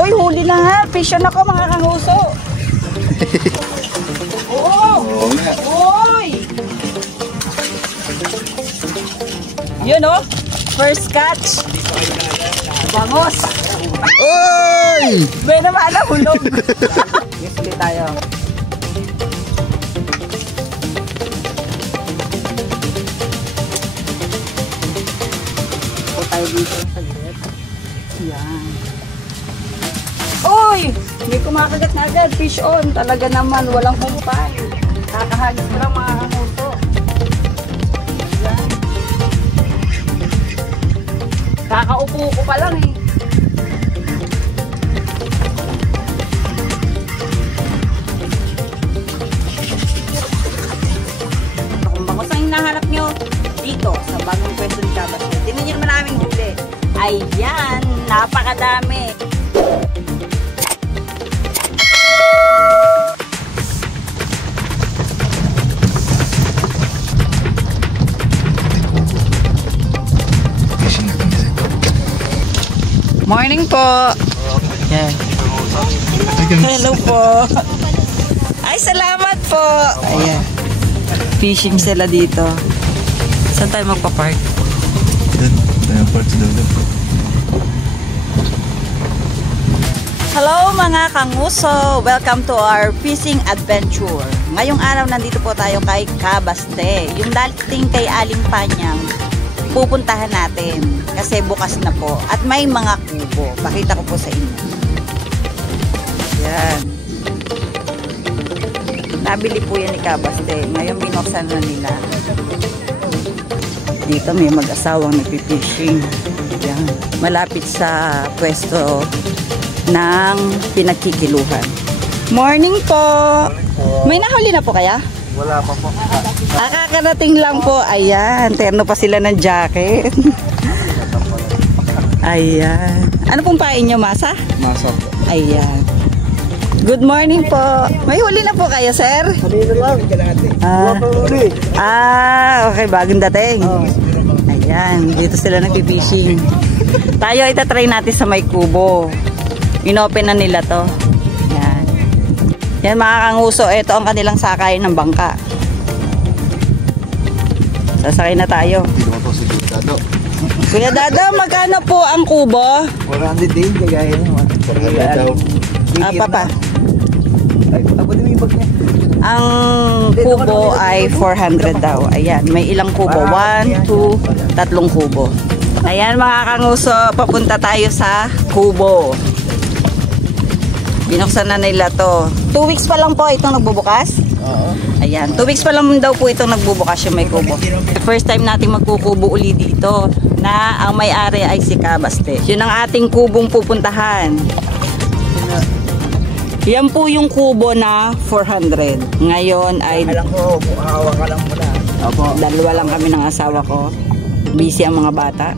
Uy, huli na nga. Fish on ako mga kanguso. Oo. Uy. Yun o. First catch. Bangos. Oy! May naman na hulog. Yes, ulit tayo. Ito tayo dito sa gilid. Yan. Uy! Hindi kumakagat na agad. Fish on. Talaga naman. Walang humpay. Kakahagis lang mga kanguso. Yan. Kakaupo ko pa lang eh. Kung bangos ang hinahanap nyo dito sa bagong pwesto ni Cabas. Tingnan nyo naman namin huli. Ayan, napakadami. Morning po. Yan. Hello po. Ay, salamat po. Ayan. Fishing sila dito. Saan tayo magpa-park? Doon. Tayo park sa doon. Hello mga kanguso. Welcome to our fishing adventure. Ngayong araw nandito po tayo kay Cabaste. Yung dating kay Aling Panyang. Pupuntahan natin kasi bukas na po at may mga kubo. Pakita ko po sa inyo. Yan. Nabili po yan ni Cabaste. Ngayon binuksan na nila. Dito may mag-asawang nagpipishing. Yan. Malapit sa pwesto ng pinagkikiluhan. Morning po! May nahuli na po kaya? Wala pa po. Kakarating lang po. Ayan. Terno pa sila ng jacket. Ayan. Ano pong pain nyo, Masa? Masa po. Ayan. Good morning po. May huli na po kayo, sir? Kanina lang. Okay. Bagong dating. Ayan. Dito sila nagpipishing. Tayo itatry natin sa may kubo. Inopen na nila to. Ayan. Yan mga kanguso. Ito ang kanilang sakay ng bangka. Sasakay na tayo. Hindi naman po si Dado. Kuya Dado, magkano po ang kubo? 400 din. Kagaya naman. 400 daw. Papa. Ay, ako din yung bag niya. Ang kubo ay 400 daw. Ayan, may ilang kubo? 1, 2, 3 kubo. Ayan mga kanguso, papunta tayo sa kubo. Binuksan na nila to. 2 weeks pa lang po itong nagbubukas? Oo. Ayan, 2 weeks pa lang daw po itong nagbubukas yung may kubo. First time natin magkukubo uli dito na ang may-ari ay si Cabaste. Yun ang ating kubong pupuntahan. Yan po yung kubo na 400. Ngayon ay Alam ko, hawa ka lang muna. Opo. dalawa lang kami ng asawa ko. Busy ang mga bata.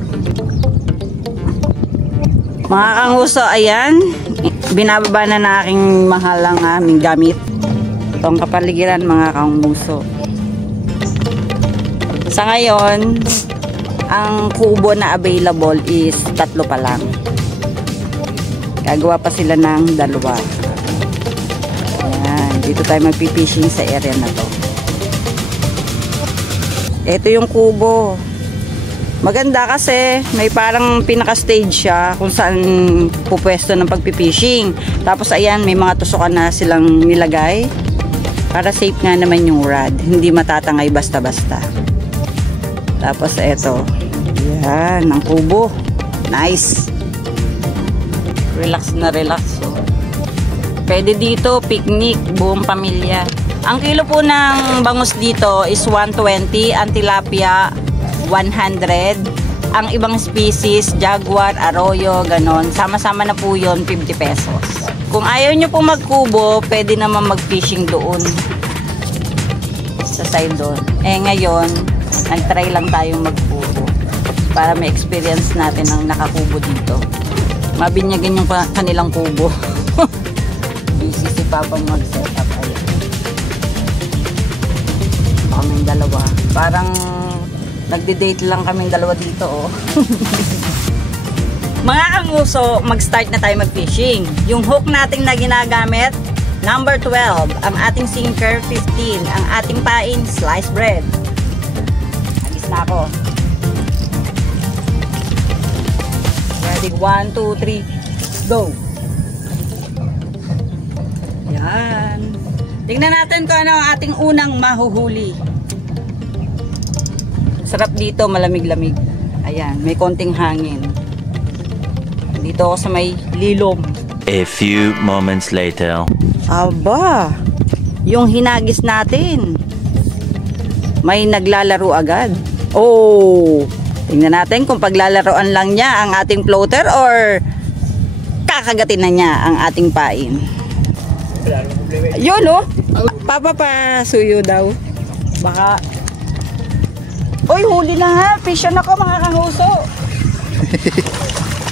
Mga kanguso, ayan. Binababa na na aking mahal ang aming gamit. Itong kapaligiran mga kanguso. Sa ngayon, ang kubo na available is 3 pa lang. Gagawa pa sila ng 2. Ayan, dito tayo magpipishing sa area na to. Ito yung kubo. Maganda kasi may parang pinaka-stage siya kung saan pupwesto ng pagpipishing. Tapos ayan, may mga tusukan na silang nilagay para safe nga naman yung rod. Hindi matatangay basta-basta. Tapos eto. Yan, ang kubo. Nice. Relax na relax. So. Pwede dito, picnic, buong pamilya. Ang kilo po ng bangus dito is 120, ang tilapia 100. Ang ibang species, jaguar, arroyo, ganon. Sama-sama na po yun, 50 pesos. Kung ayaw nyo po magkubo, pwede naman mag-fishing doon. Sa side doon. Eh ngayon, nag-try lang tayong magkubo. Para may experience natin ang nakakubo dito. Mabinyagan yung kanilang kubo. Busy si Papa mag-set up. Ayun. Kaming dalawa. Parang nagde-date lang kaming dalawa dito, oh. Mga kanguso, mag-start na tayo mag-fishing. Yung hook natin na ginagamit, number 12. Ang ating sinker, 15. Ang ating pain, sliced bread. Agis na ako. Ready? 1, 2, 3, go! Yan. Tingnan natin kung ano ang ating unang mahuhuli. Sarap dito, malamig-lamig. Ayan, may konting hangin. Dito ako sa may lilom. A few moments later. Aba, yung hinagis natin. May naglalaro agad. Oh, tingnan natin kung paglalaroan lang niya ang ating floater or kakagatin na niya ang ating pain. Yun oh, papapasuyo daw. Baka. Oy, huli na ha. Fish on ako mga kanguso.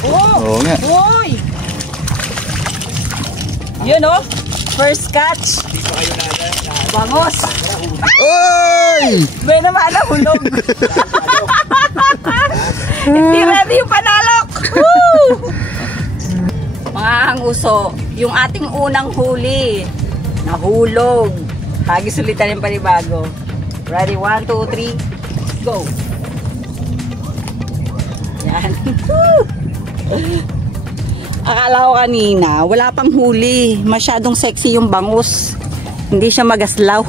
Oo nga. Uy! Yun oh, first catch. Bangos. Oy! May naman na hulog. Hindi ready yung panalok. Woo! Mga kanguso, yung ating unang huli, nahulog. Hagis ulitan yung panibago. Ready, 1, 2, 3, go. Yan. Akala ko kanina, wala pang huli. Masyadong sexy yung bangus. Hindi siya magaslaw.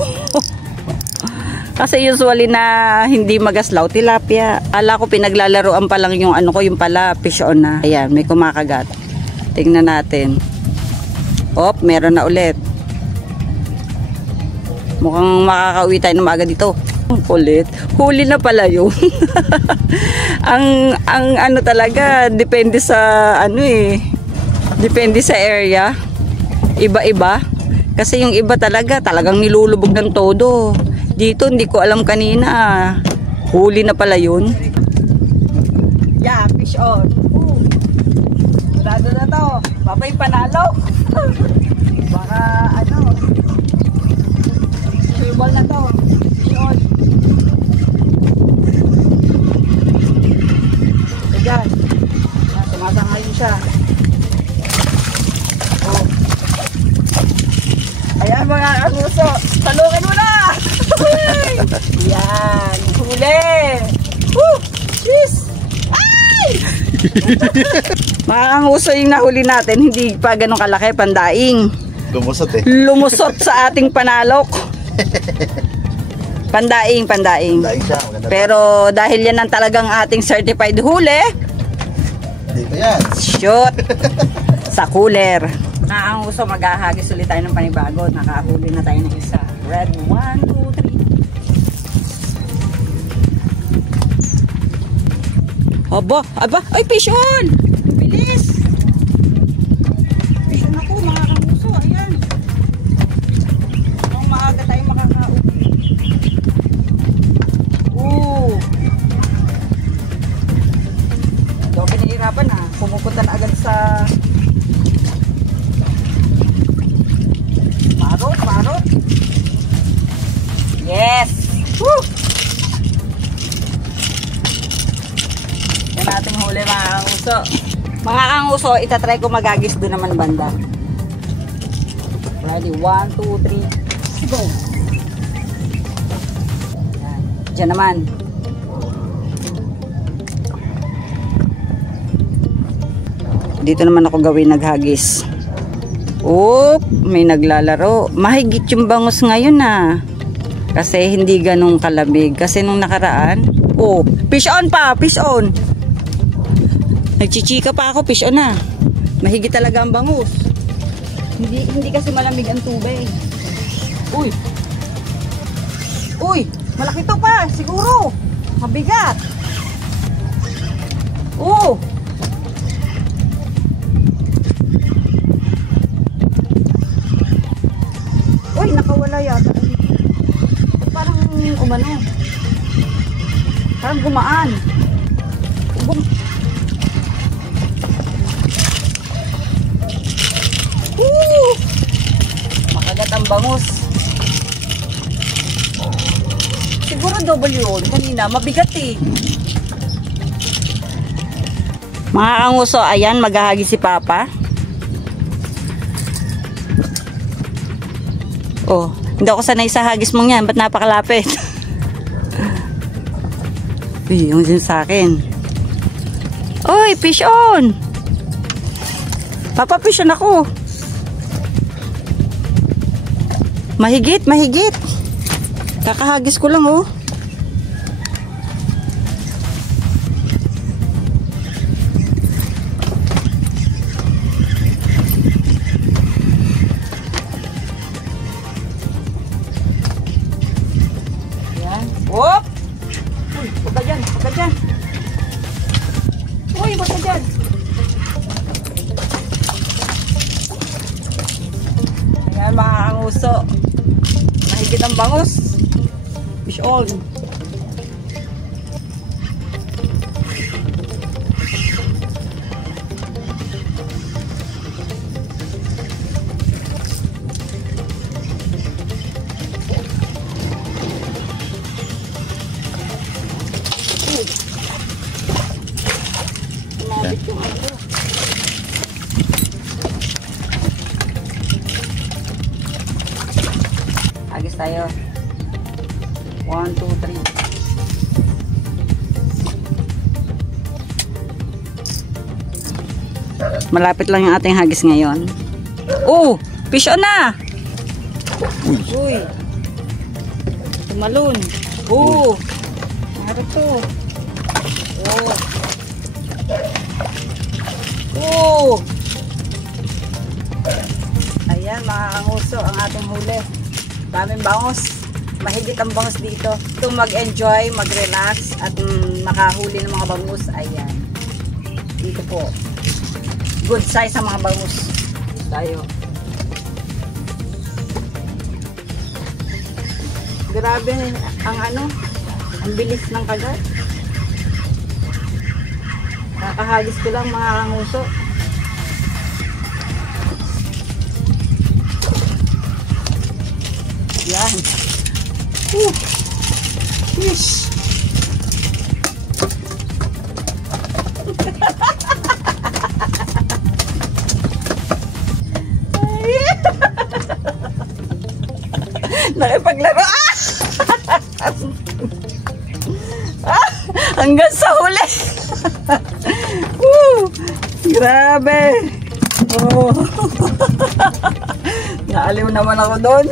Kasi usually na hindi magaslaw, tilapia. Akala ko pinaglalaroan pa lang yung ano ko, yung pala, fish on na. Ayan, may kumakagat. Tingnan natin. Op, meron na ulit. Mukhang makakauwi tayo ng maaga dito. Kulit. Huli na pala yun. ang ano talaga, depende sa ano eh. Depende sa area. Iba-iba. Kasi yung iba talagang nilulubog ng todo. Dito hindi ko alam kanina. Huli na pala yun. Yeah, fish on. Sarado na to. Papay panalo. Baka ano. Ball na to. Fish on. Ayan. Tumatangayin siya. Oh. Ayan mga kanguso. Talungin mo na. Yan. Huli. Woo! Jeez. Ay! Mga kanguso yung nahuli natin. Hindi pa ganun kalaki. Pandaing. Lumusot eh. Lumusot sa ating panalok. Pandaing. Daing siya. Maganda. Pero dahil yan ang talagang ating certified huli, Dito yan. shoot sa cooler. Nakakanguso, maghahagis ulit tayo ng panibago. Nakahuli na tayo ng isa. Red, 1, 2, 3. Aba, ay fish on! Bilis! Fish on ako mga kanguso, ayan. Nung maaga tayo makakauwi. Oo. Daw pinahirapan ha. Pumupunta na agad sa parot. Yes! Woo! Yan ating huli mga kanguso. Mga kanguso, itatry ko magagis doon naman banda. Ready? 1, 2, 3, go! Yan. Diyan naman. Dito naman ako gawin naghagis. Oop, may naglalaro. Mahigit yung bangus ngayon ah. Kasi hindi ganun kalamig. Kasi nung nakaraan, oh, fish on pa, fish on. Nagchichika pa ako, fish on na. Mahigit talaga ang bangus. Hindi kasi malamig ang tubig. Uy, malaki to pa, siguro. Mabigat. Oh. Uy, nakawala yata. Parang umano. Parang gumaan. Makagat ang bangus. Siguro double yun. Kanina, mabigat eh. Mga kanguso, ayan, maghahagi si Papa. Oh, hindi ako sanay sa hagis mong yan. Ba't napakalapit? Uy, yung din sa akin. Uy, fish on! Papa, fish on ako. Mahigit, mahigit. Kakahagis ko lang, oh. Whoop! Uy, huwag ka dyan, huwag ka dyan. Uy, huwag ka dyan. Ayan mga kanguso. Mahigit ang bangus. Fish on. Agis tayo. 1, 2, 3. Malapit lang yung ating hagis ngayon. Oh! Fish on na! Uy! Tumalon. Oh! Ano to? Oh! Oh! Ayan mga kanguso, ang ating huli. Daming bangus. Mahigit ang bangus dito. Ito mag-enjoy, mag-relax at makahuli ng mga bangus. Ayan. Dito po. Good size ang mga bangus. Tayo. Grabe ang ang bilis ng kagat. Kakahagis ko lang mga kanguso. Yan. Fish. Nakipaglaro. Hanggang sa huli. Grabe. Oh. Naaliw naman ako doon.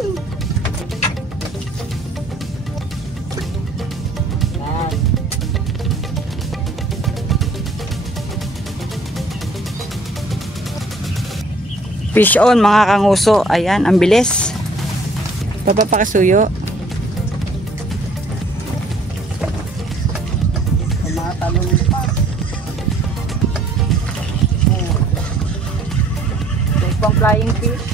Fish on mga kanguso. Ayan, ang bilis. Papapakasuyo. Mga talong pa. There's pang flying fish.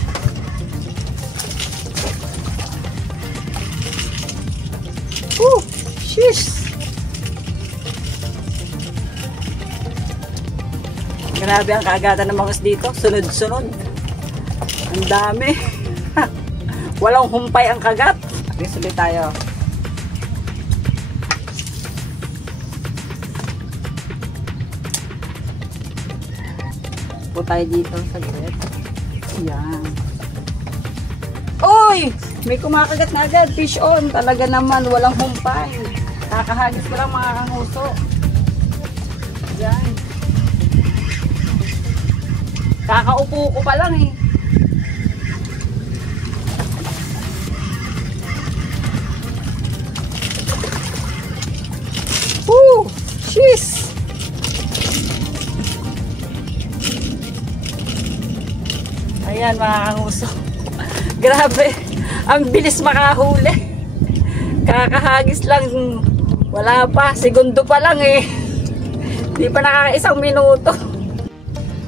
Shish! Grabe ang kaagatan ng bangus dito. Sunod-sunod. Ang dami. Walang humpay ang kagat. Isulit tayo. Po tayo dito sa gret. Yan. Uy! May kumakagat na agad. Fish on. Talaga naman. Walang humpay. Kakahagis ko lang mga kanguso. Yan. Kakaupo ko pa lang eh. Woo! Jeez! Ayan mga kanguso. Grabe. Ang bilis makahuli. Kakahagis lang. Wala pa. Segundo pa lang eh. Di pa nakakaisang minuto.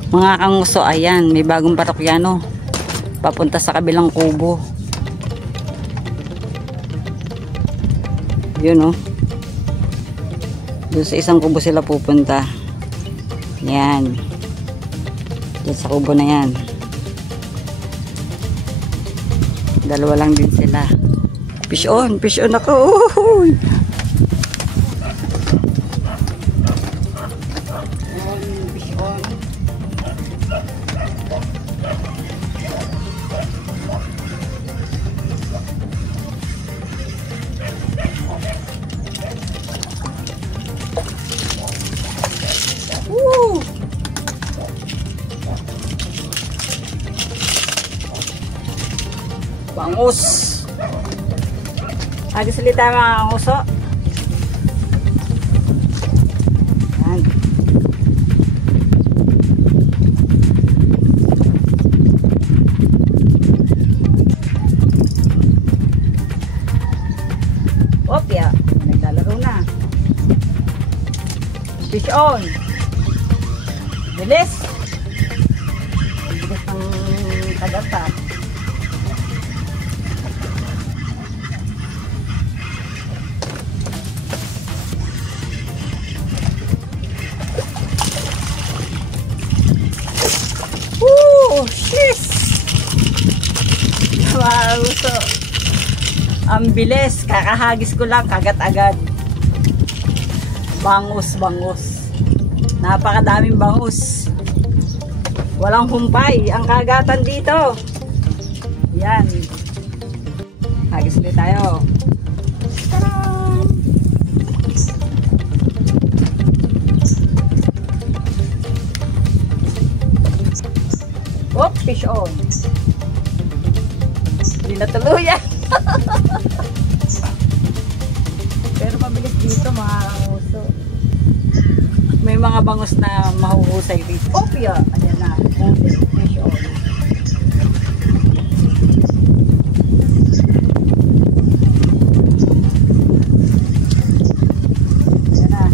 Mga kanguso, ayan. May bagong parokyano. Papunta sa kabilang kubo. Yun oh. Doon sa isang kubo sila pupunta. Yan. Diyan sa kubo na yan. Dalawa lang din sila. Fish on ako. Uhuy. Fish Bangus. Nagsalita mga kanguso. Yan. Opya, naglalaro na. Fish on. Bilis. Bilis ng kagata. Shish! Mauso. Ang bilis. Kakahagis ko lang. Kagat agad. Bangus, bangus. Napakadaming bangus. Walang humpay. Ang kagatan dito. Yan. Hagis ulit tayo. Tadaan! Oh, fish on. Hindi na tuluyan. Pero mabilis dito mga kanguso. May mga bangus na mahuhusay dito. Oh, pia. Ayan na. Huli. Fish on. Ayan na.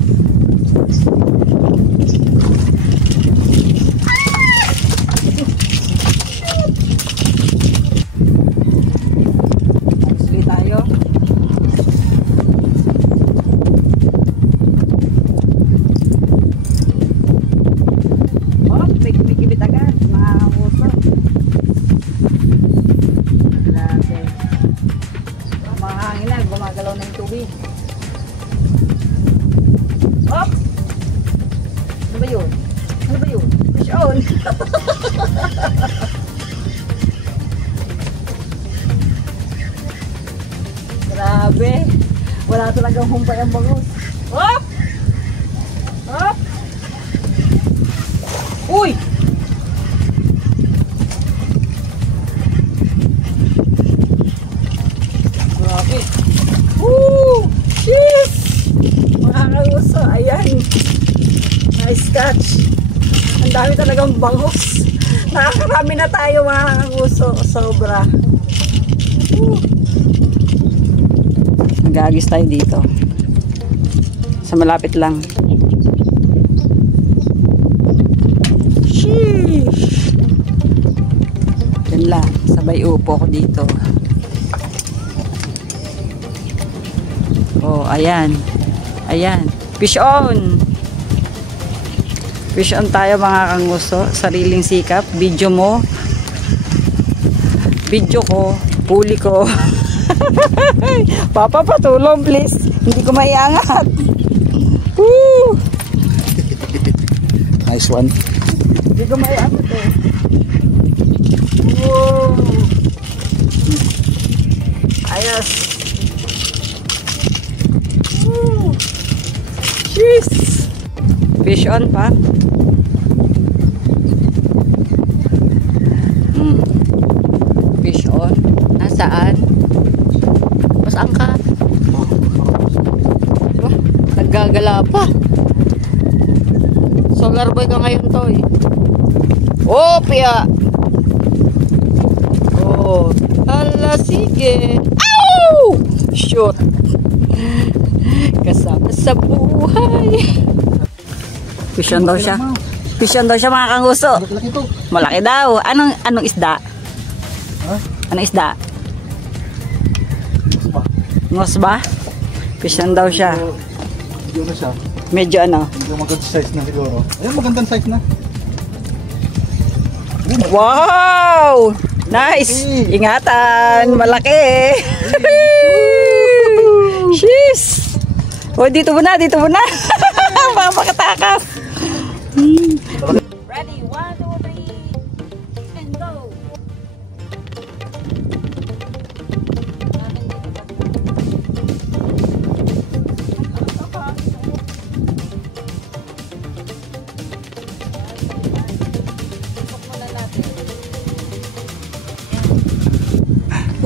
Gumagalaw na yung tubig. Hop! Ano ba yun? Ano ba yun? Fish on! Grabe! Wala talagang humpay ang bangus. Hop! Hop! Uy! Grabe! Woo! Yes! Mga kanguso, ayan. Nice catch. Ang dami talagang bangus. Nakakarami na tayo mga kanguso. Sobra. Woo! Nag-aagis tayo dito. Sa malapit lang. Sheesh! Yan lang. Sabay upo ko dito. Oh, ayan. Ayan. Fish on. Fish on tayo mga kanguso. Sariling sikap. Video mo. Video ko. Huli ko. Papa, patulong please. Hindi ko maiangat. Woo! Nice one. Hindi ko maiangat eh. Woo! Ayos. Cheers! Fish on pa. Fish on. Nasaan? Masaan ka? Oh, naggagala pa. Solar boy ka ngayon to eh. Oh, pia! Oh, hala, sige. Ow! Shoot! Kasama sa buhay. Fish on daw siya. Fish on daw siya mga kanguso. Malaki daw. Anong isda? Anong isda? Ngos ba? Fish on daw siya. Medyo na siya. Medyo ano? Medyo magandang size na siguro. Ayun, magandang size na. Wow! Nice! Ingatan! Malaki! Sheesh! Oh, dito muna, dito muna. Baka makatakas. Ready, 1, 2, 3, and go.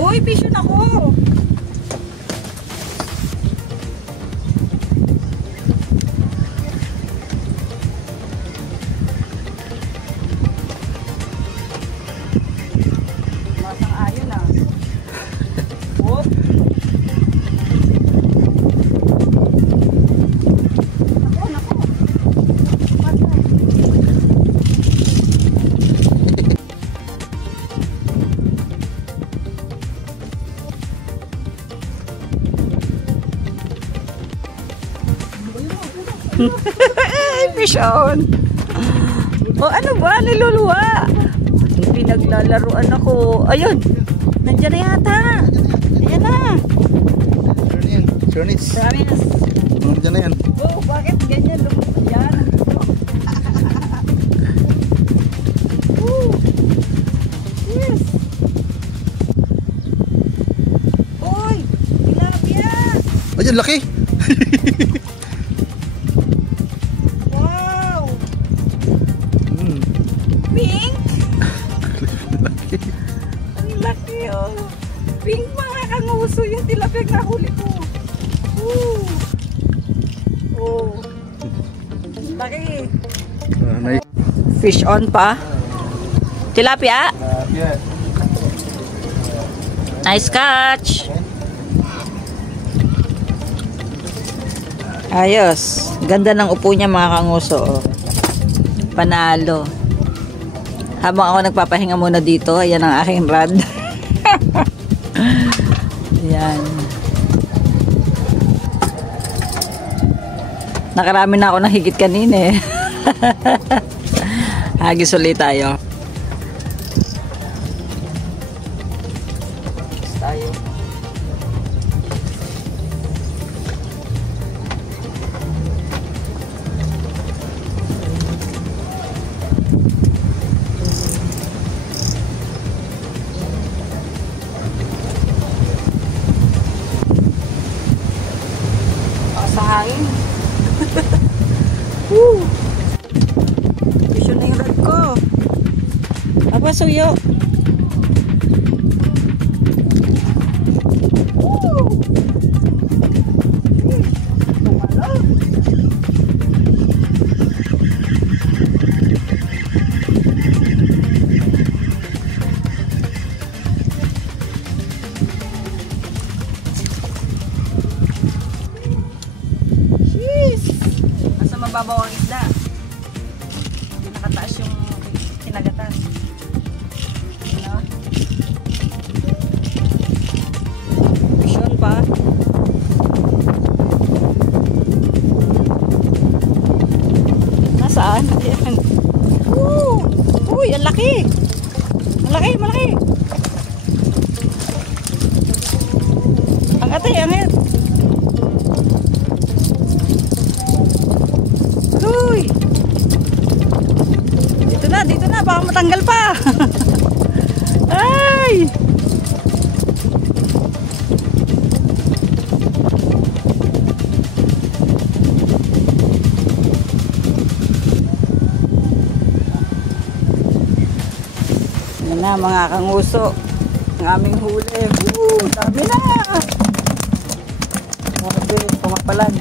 Uy, pisyon ako. Masang ayon ah. Oh. Nako. Ay, fish on. O ano ba? Niluluwa. Pinaglalaruan ako. Ayun. Nandiyan na yata. Ayan na. Sure needs. Promise. Nandiyan na yan. Oh, bakit ganyan? Lumipad yan. Yes. Uy, tilapia. Ayun, laki. Wow. Pink. Ang laki oh. Pink mga kanguso yung tilapia na huli ko. Oh. Laki. Fish on pa. Tilapia. Yeah. Nice catch. Ayos. Ganda ng upo niya mga kanguso. Oh. Panalo. Habang ako nagpapahinga muna dito, ayan ang aking rod. Ayan. Nakarami na ako ng higit kanina eh. Hagis ulit tayo. Tayo. Sa hangin. Woo! Pisyo na yung rod ko. Apa suyo? Woo! Tumalo. Nasa mababaw ang isda. Hindi nakataas yung kinagatan. Ano? Pisyon pa. Nasaan? Ayan. Uy, ang laki. Malaki, malaki. Ang atay, angit. Uy! Dito na, baka matanggal pa. Ay! Yan na mga kanguso. Ang aming huli. Dami na! Grabe, pumapalan.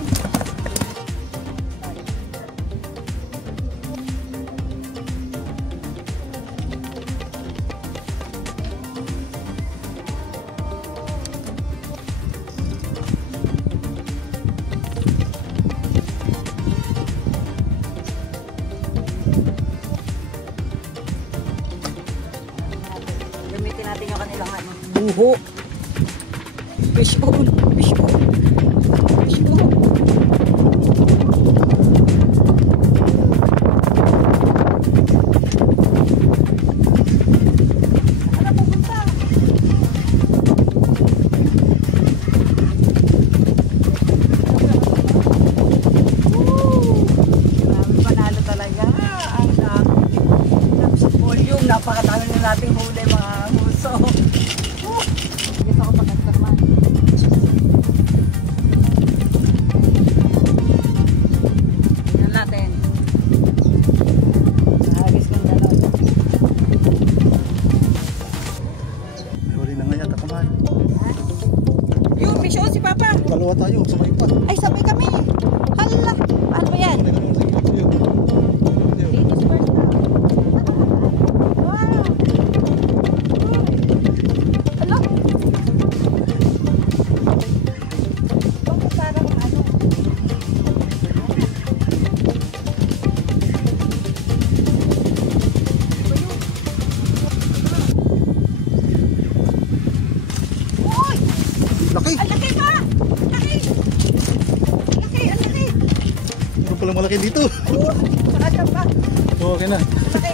Gamitin natin yung kanilang ano, buho. Fish on, fish on, fish on. Ano pupunta? Dami panalo talaga. Ang dami. Tapos volume, napakadami na nating huli mga huso. Gusto ko pag-nagkarman. Tingnan natin. Nahagis ng gano'n. May huli na nga yata, kaman. malaki dito. Nakadyan pa. Okay na. Laki.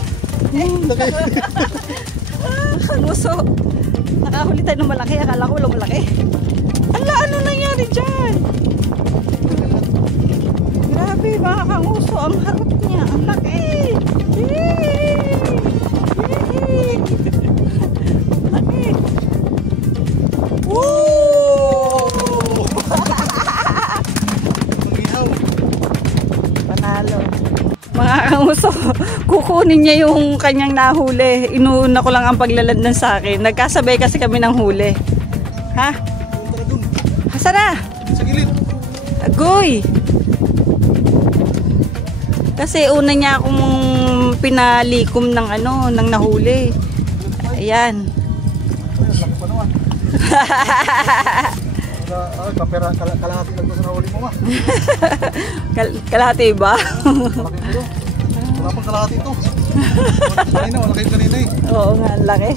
Laki. Kanguso. Nakahuli tayo ng malaki. Akala ko walang malaki. Ala, ano nangyari dyan? Grabe, mga kanguso. Ang harap niya. Ang laki. Yay! Yay! Laki. Woo! Panalo. Mga kanguso, kukunin niya yung kanyang nahuli. Inuuna ko lang ang paglaladnan sa akin. Nagkasabay kasi kami ng huli. Ha? Hasa na? Sa gilid. Agoy! Kasi una niya akong pinalikom ng ng nahuli. Ayan. Laki pa naman. Kalahati lang ko sa nahuli mo, ma. Kalahati ba? Malaki ito. Wala pang kalahati ito. Kanina, wala kayo kanina eh. Oo nga, ang laki.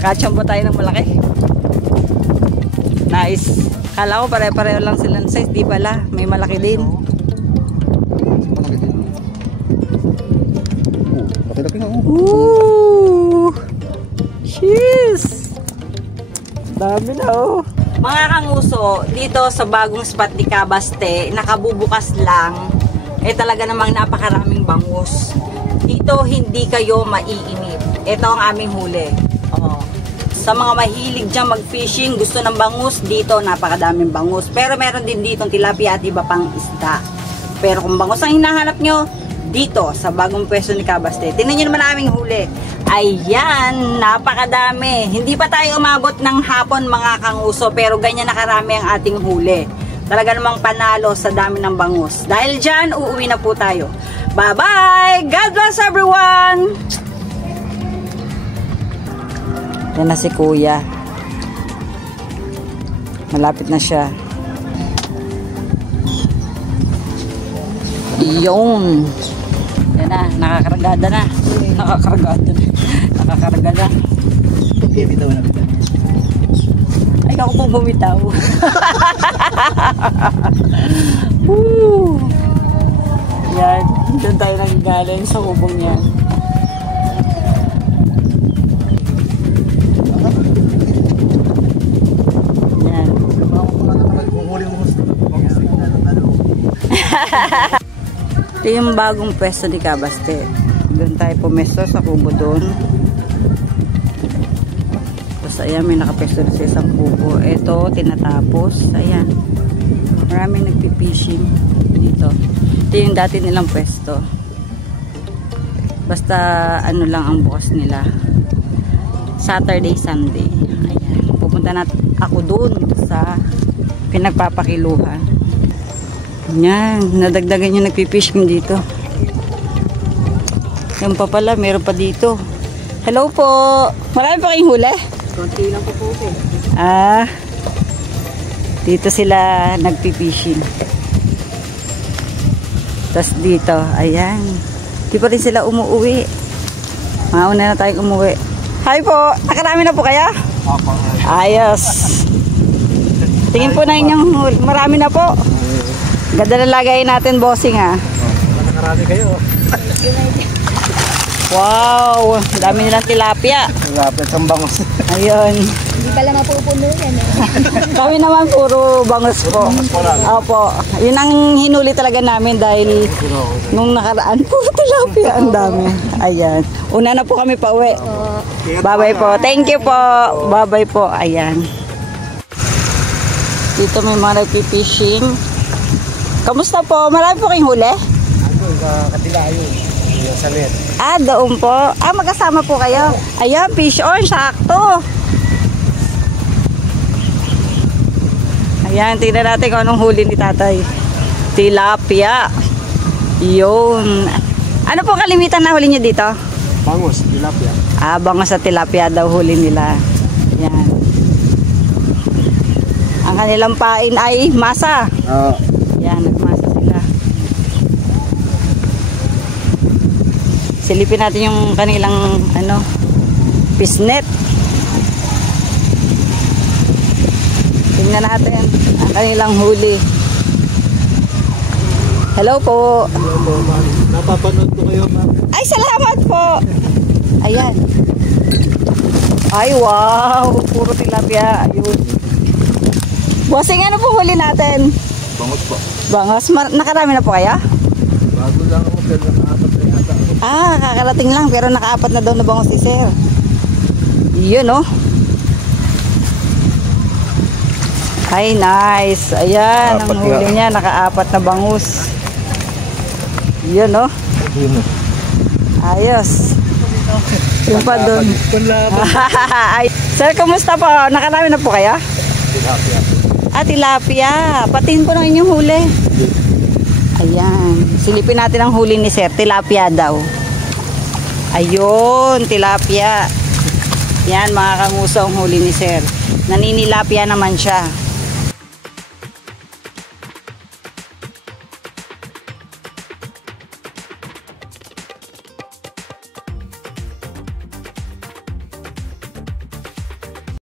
Kachamba tayo ng malaki. Nice. Kala ko pare-pareho lang sila ng size. Di pala, may malaki din. Malaki din. Laki-laki nga. Ooh! Cheers! Dami na Mga kanguso, dito sa bagong spot ni Cabaste, nakabubukas lang, talaga namang napakaraming bangus. Dito hindi kayo maiinip. Ito ang aming huli. Sa mga mahilig dyan mag-fishing, gusto ng bangus, dito napakadaming bangus. Pero meron din dito tilapia at iba pang isda. Pero kung bangus ang hinahanap nyo, dito sa bagong pwesto ni Cabaste. Tingnan nyo naman aming huli. Ayan, napakadami. Hindi pa tayo umabot ng hapon mga kanguso, pero ganyan nakarami ang ating huli. Talaga namang panalo sa dami ng bangus. Dahil dyan, uuwi na po tayo. Bye-bye! God bless everyone! Yan na si Kuya. Malapit na siya. Iyon. Yan na, nakakaragada na. Nakakaragada na. Nakakaragada. Bitaw na bitaw. Ay, ako po bumitaw. Woo! Yan, doon tayo nanggaling sa hubong yan. Yan. Ito yung bagong pwesto ni Cabaste. Doon tayo pumesto sa kubo doon. Tapos ayan, may nakapwesto na sa isang kubo. Ito, tinatapos. Ayan. Maraming nagpipishing dito. Ito yung dati nilang pwesto. Basta ano lang ang bukas nila. Saturday, Sunday. Ayan. Pupunta na ako doon sa pinagpapakiluhan. Yan, nadagdagan yung nagpipishing dito. Yan pa pala, meron pa dito. Hello po! Marami pa kayong huli? Konti lang po po. Dito sila nagpipishing. Tapos dito, ayan. Di pa rin sila umuwi. Mauna na tayong umuwi. Hi po! Nakarami na po kaya? Ayos! Tingin po na inyong huli. Marami na po. Ganda na lagay natin, bossing Nakarami kayo. Wow! Dami nilang tilapia. Lapit ang bangus. Ayun. Hindi pala mapupuno yan Kami naman puro bangus po. Opo. Yun ang hinuli talaga namin dahil nung nakaraan puro tilapia ang dami. Ayan. Una na po kami pauwi. Bye-bye po. Thank you po. Bye-bye po. Ayan. Dito may mga nagpipishing. Kamusta po? Marami po kayong huli? Ano, katilayo. Sa net. Doon po. Magkasama po kayo. Ayan, fish on. Sakto. Ayan, tingnan natin kung anong huli ni tatay. Tilapia. Yun. Ano po kalimitan na huli niyo dito? Bangus, tilapia. Bangus sa tilapia daw huli nila. Ayan. Ang kanilang pain ay masa. Yan, nagmasa sila. Silipin natin yung kanilang pisnet. Tingnan natin ang kanilang huli. Hello po. Hello po, ma'am. Napapanood ko kayo, ma'am. Ay, salamat po. Ayan. Ay, wow. Puro tilapia. Ayun. Bossing, ano po huli natin? Bangot po. Bangos. Nakarami na po kaya? Bago lang ako, pero nakaapat na yata ako. Ah, kakarating lang. Pero nakaapat na daw na bangos si sir. Yun, oh. Ay, nice. Ayan, ang Apat huli nga. niya. Nakaapat na bangus. Yun, oh. Yun. Ayos. Yung pa doon. Panlaban. Ay, sir, kumusta po? Nakarami na po kaya? Tilapia. Ah, tilapia. Patingin po ng inyong huli. Ayan. Silipin natin ang huli ni sir. Tilapia daw. Ayun, tilapia. Yan, mga kanguso ang huli ni sir. Naninilapia naman siya.